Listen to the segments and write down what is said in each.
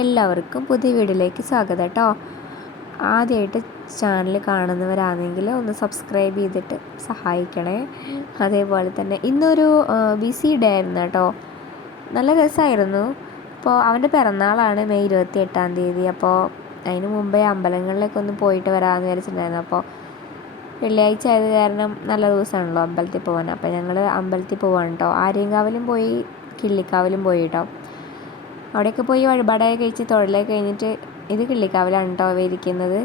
എല്ലാവർക്കും പുതിയ വീഡിയോയിലേക്ക് സ്വാഗതം കേട്ടോ. ആദ്യമായിട്ട് ചാനൽ കാണുന്നവരാണെങ്കിൽ ഒന്ന് സബ്സ്ക്രൈബ് ചെയ്തിട്ട് സഹായിക്കണേ. അതേപോലെ തന്നെ ഇന്നൊരു ബിസി ഡേ ആയിരുന്നു കേട്ടോ. നല്ല രസമായിരുന്നു. അപ്പോൾ അവൻ്റെ പിറന്നാളാണ് മെയ് 28 അപ്പോൾ അതിന് മുമ്പേ അമ്പലങ്ങളിലേക്ക് ഒന്ന് പോയിട്ട് വരാമെന്ന് വിചാരിച്ചിട്ടുണ്ടായിരുന്നു. അപ്പോൾ വെള്ളിയാഴ്ച ആയത് കാരണം നല്ല ദിവസമാണല്ലോ അമ്പലത്തിൽ പോകാൻ. അപ്പോൾ ഞങ്ങൾ അമ്പലത്തിൽ പോവാണ് കേട്ടോ. ആര്യങ്കാവിലും പോയി കിള്ളിക്കാവിലും പോയി കേട്ടോ. അവിടെയൊക്കെ പോയി വഴിപാടൊക്കെ കഴിച്ച് തൊഴിലൊക്കെ കഴിഞ്ഞിട്ട് ഇത് കിള്ളിക്കാവിലാണ് കേട്ടോ ഇരിക്കുന്നത്.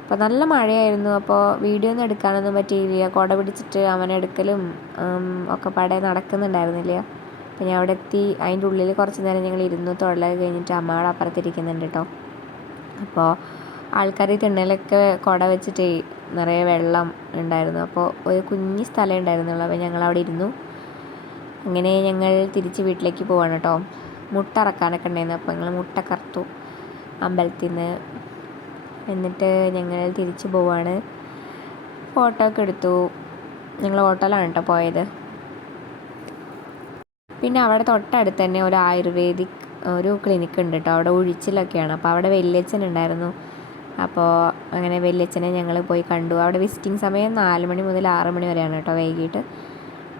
അപ്പോൾ നല്ല മഴയായിരുന്നു. അപ്പോൾ വീഡിയോ ഒന്നും എടുക്കാനൊന്നും പറ്റിയില്ല. കുട പിടിച്ചിട്ട് അവനെടുക്കലും ഒക്കെ പാടെ നടക്കുന്നുണ്ടായിരുന്നില്ല. അപ്പോൾ ഞാൻ അവിടെ എത്തി. അതിൻ്റെ ഉള്ളിൽ കുറച്ച് നേരം ഞങ്ങൾ ഇരുന്നു. തൊഴിലൊക്കെ കഴിഞ്ഞിട്ട് അമ്മയുടെ അപ്പുറത്തിരിക്കുന്നുണ്ട് കേട്ടോ. അപ്പോൾ ആൾക്കാർ തിണ്ണലൊക്കെ കുട വെച്ചിട്ട് നിറയെ വെള്ളം ഉണ്ടായിരുന്നു. അപ്പോൾ ഒരു കുഞ്ഞ് സ്ഥലം ഉണ്ടായിരുന്നുള്ളൂ. അപ്പോൾ ഞങ്ങൾ അവിടെ ഇരുന്നു. അങ്ങനെ ഞങ്ങൾ തിരിച്ച് വീട്ടിലേക്ക് പോവാണ് കേട്ടോ. മുട്ട ഇറക്കാനൊക്കെ ഉണ്ടായിരുന്നു. അപ്പോൾ ഞങ്ങൾ മുട്ട കറുത്തു അമ്പലത്തിൽ നിന്ന്. എന്നിട്ട് ഞങ്ങൾ തിരിച്ച് പോവാണ്. ഫോട്ടോ ഒക്കെ എടുത്തു. ഞങ്ങൾ ഓട്ടോയിലാണ് കേട്ടോ പോയത്. പിന്നെ അവിടെ തൊട്ടടുത്ത് തന്നെ ഒരു ആയുർവേദിക് ഒരു ക്ലിനിക്ക് ഉണ്ട് കേട്ടോ. അവിടെ ഉഴിച്ചിലൊക്കെയാണ്. അപ്പോൾ അവിടെ വല്യച്ഛൻ ഉണ്ടായിരുന്നു. അപ്പോൾ അങ്ങനെ വല്യച്ഛനെ ഞങ്ങൾ പോയി കണ്ടു. അവിടെ വിസിറ്റിംഗ് സമയം 4 മണി മുതൽ 6 മണി വരെയാണ് കേട്ടോ വൈകിട്ട്.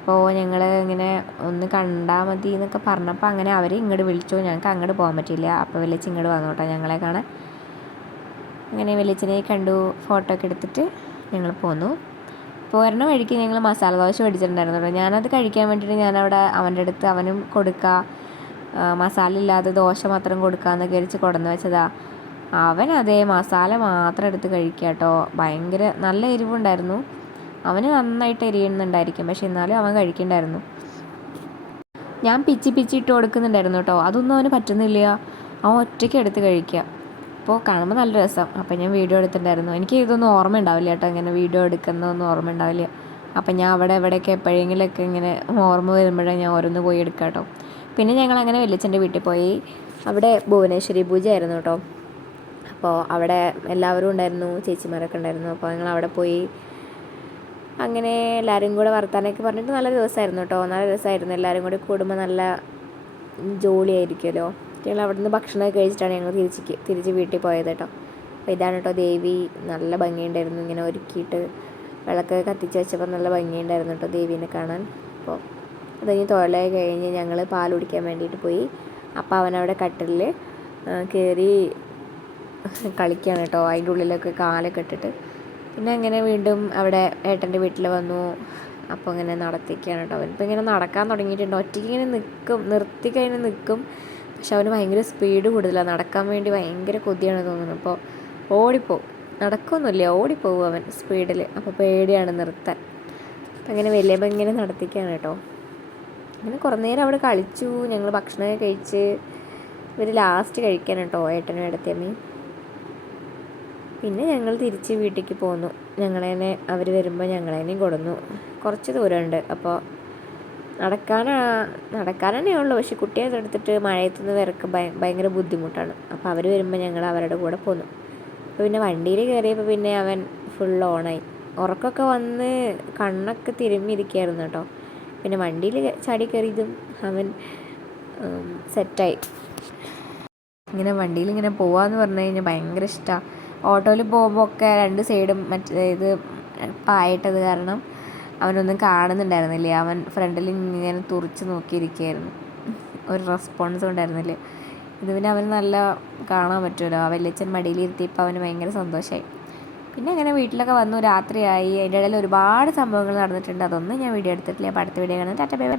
അപ്പോൾ ഞങ്ങൾ ഇങ്ങനെ ഒന്ന് കണ്ടാൽ മതി എന്നൊക്കെ പറഞ്ഞപ്പോൾ അങ്ങനെ അവർ ഇങ്ങോട്ട് വിളിച്ചു. ഞങ്ങൾക്ക് അങ്ങോട്ട് പോകാൻ പറ്റിയില്ല. അപ്പോൾ വലിയച്ഛൻ ഇങ്ങോട്ട് വന്നു കേട്ടോ ഞങ്ങളെ കാണാൻ. അങ്ങനെ വലിയച്ഛനെ കണ്ടു, ഫോട്ടോ ഒക്കെ എടുത്തിട്ട് ഞങ്ങൾ പോന്നു. അപ്പോൾ വരണ വഴിക്ക് ഞങ്ങൾ മസാല ദോശ മേടിച്ചിട്ടുണ്ടായിരുന്നു കേട്ടോ. ഞാനത് കഴിക്കാൻ വേണ്ടിയിട്ട് ഞാനവിടെ അവൻ്റെ അടുത്ത് അവനും കൊടുക്കുക, മസാല ഇല്ലാതെ ദോശ മാത്രം കൊടുക്കാമെന്നൊക്കെ വിചാരിച്ച് കൊണ്ടുവന്ന് വെച്ചതാ. അവൻ അതേ മസാല മാത്രം എടുത്ത് കഴിക്കുക കേട്ടോ. ഭയങ്കര നല്ല എരിവുണ്ടായിരുന്നു. അവന് നന്നായിട്ട് എരിയുന്നുണ്ടായിരിക്കും, പക്ഷെ എന്നാലും അവൻ കഴിക്കണ്ടായിരുന്നു. ഞാൻ പിച്ചി ഇട്ട് കൊടുക്കുന്നുണ്ടായിരുന്നു കേട്ടോ. അതൊന്നും അവന് പറ്റുന്നില്ല. അവൻ ഒറ്റയ്ക്ക് എടുത്ത് കഴിക്കുക. അപ്പോൾ കാണുമ്പോൾ നല്ല രസം. അപ്പോൾ ഞാൻ വീഡിയോ എടുത്തിട്ടുണ്ടായിരുന്നു. എനിക്ക് ഇതൊന്നും ഓർമ്മ ഉണ്ടാവില്ല കേട്ടോ, ഇങ്ങനെ വീഡിയോ എടുക്കുന്നതൊന്നും ഓർമ്മ ഉണ്ടാവില്ല. അപ്പം ഞാൻ അവിടെ എവിടെയൊക്കെ എപ്പോഴെങ്കിലുമൊക്കെ ഇങ്ങനെ ഓർമ്മ വരുമ്പോഴേ ഞാൻ ഓരോന്ന് പോയി എടുക്കാം കേട്ടോ. പിന്നെ ഞങ്ങൾ അങ്ങനെ വലിയച്ഛൻ്റെ വീട്ടിൽ പോയി. അവിടെ ഭുവനേശ്വരി പൂജ ആയിരുന്നു കേട്ടോ. അപ്പോൾ അവിടെ എല്ലാവരും ഉണ്ടായിരുന്നു, ചേച്ചിമാരൊക്കെ ഉണ്ടായിരുന്നു. അപ്പോൾ ഞങ്ങൾ അവിടെ പോയി. അങ്ങനെ എല്ലാവരും കൂടെ വർത്താനമൊക്കെ പറഞ്ഞിട്ട് നല്ല ദിവസമായിരുന്നു കേട്ടോ. നല്ല രസമായിരുന്നു. എല്ലാവരും കൂടി കൂടുമ്പോൾ നല്ല ജോളിയായിരിക്കുമല്ലോ. ഞങ്ങൾ അവിടെ നിന്ന് ഭക്ഷണമൊക്കെ കഴിച്ചിട്ടാണ് ഞങ്ങൾ തിരിച്ച് വീട്ടിൽ പോയത് കേട്ടോ. അപ്പോൾ ഇതാണ് കേട്ടോ ദേവി. നല്ല ഭംഗിയുണ്ടായിരുന്നു. ഇങ്ങനെ ഒരുക്കിയിട്ട് വിളക്കൊക്കെ കത്തിച്ച് വെച്ചപ്പോൾ നല്ല ഭംഗിയുണ്ടായിരുന്നു കേട്ടോ ദേവീനെ കാണാൻ. അപ്പോൾ അത് കഴിഞ്ഞ് തൊഴിലൊക്കെ കഴിഞ്ഞ് ഞങ്ങൾ പാൽ കുടിക്കാൻ വേണ്ടിയിട്ട് പോയി. അപ്പോൾ അവനവിടെ കട്ടിലിൽ കയറി കളിക്കുകയാണ് കേട്ടോ. അതിൻ്റെ ഉള്ളിലൊക്കെ കാലൊക്കെ ഇട്ടിട്ട്. പിന്നെ അങ്ങനെ വീണ്ടും അവിടെ ഏട്ടൻ്റെ വീട്ടിൽ വന്നു. അപ്പോൾ ഇങ്ങനെ നടത്തിക്കുകയാണ് കേട്ടോ. അവനിപ്പോൾ ഇങ്ങനെ നടക്കാൻ തുടങ്ങിയിട്ടുണ്ട്. ഒറ്റയ്ക്ക് ഇങ്ങനെ നിർത്തി കഴിഞ്ഞ് നിൽക്കും. പക്ഷെ അവന് ഭയങ്കര സ്പീഡ് കൂടുതലാണ്. നടക്കാൻ വേണ്ടി ഭയങ്കര കൊതിയാണ് തോന്നുന്നു. അപ്പോൾ ഓടിപ്പോവും. നടക്കൊന്നുമില്ല, ഓടിപ്പോവും അവൻ സ്പീഡിൽ. അപ്പോൾ പേടിയാണ് നിർത്താൻ. അപ്പം അങ്ങനെ വലിയപ്പോൾ ഇങ്ങനെ നടത്തിക്കുകയാണ് കേട്ടോ. അങ്ങനെ കുറേ നേരം അവിടെ കളിച്ചു. ഞങ്ങൾ ഭക്ഷണമൊക്കെ കഴിച്ച് ഇവർ ലാസ്റ്റ് കഴിക്കാൻ കേട്ടോ ഏട്ടനും ഏട്ടത്തിയമ്മയും. പിന്നെ ഞങ്ങൾ തിരിച്ച് വീട്ടിലേക്ക് പോന്നു. ഞങ്ങളതിനെ അവർ വരുമ്പോൾ ഞങ്ങളതിനെയും കൊടുന്നു. കുറച്ച് ദൂരമുണ്ട്. അപ്പോൾ നടക്കാൻ തന്നെയുള്ളൂ. പക്ഷെ കുട്ടിയെ എടുത്തിട്ട് മഴയത്തുനിന്ന് വരക്ക് ഭയങ്കര ബുദ്ധിമുട്ടാണ്. അപ്പോൾ അവർ വരുമ്പോൾ ഞങ്ങൾ അവരുടെ കൂടെ പോന്നു. അപ്പോൾ പിന്നെ വണ്ടിയിൽ കയറിയപ്പോൾ പിന്നെ അവൻ ഫുൾ ഓണായി. ഉറക്കമൊക്കെ വന്ന് കണ്ണൊക്കെ തിരുമ്മിയിരിക്കുകയായിരുന്നു കേട്ടോ. പിന്നെ വണ്ടിയിൽ ചാടി കയറിയതും അവൻ സെറ്റായി. ഇങ്ങനെ വണ്ടിയിൽ ഇങ്ങനെ പോകാമെന്ന് പറഞ്ഞു കഴിഞ്ഞാൽ ഭയങ്കര ഇഷ്ടമാണ്. ഓട്ടോയിൽ പോകുമ്പോൾ ഒക്കെ 2 സൈഡും ഇത് പായിട്ടത് കാരണം അവനൊന്നും കാണുന്നുണ്ടായിരുന്നില്ല. അവൻ ഫ്രണ്ടിൽ ഇങ്ങനെ തുറിച്ച് നോക്കിയിരിക്കുകയായിരുന്നു. ഒരു റെസ്പോൺസും ഉണ്ടായിരുന്നില്ല. ഇത് പിന്നെ അവന് നല്ല കാണാൻ പറ്റുമല്ലോ. ആ വലിയച്ഛൻ മടിയിലിരുത്തിയപ്പോൾ അവന് ഭയങ്കര സന്തോഷമായി. പിന്നെ അങ്ങനെ വീട്ടിലൊക്കെ വന്നു. രാത്രിയായി. അതിൻ്റെ ഇടയിൽ ഒരുപാട് സംഭവങ്ങൾ നടന്നിട്ടുണ്ട്. അതൊന്നും ഞാൻ വീഡിയോ എടുത്തിട്ടില്ല. അപ്പോൾ അടുത്ത വീഡിയോ കാണാൻ ടാറ്റ ബൈ ബൈ.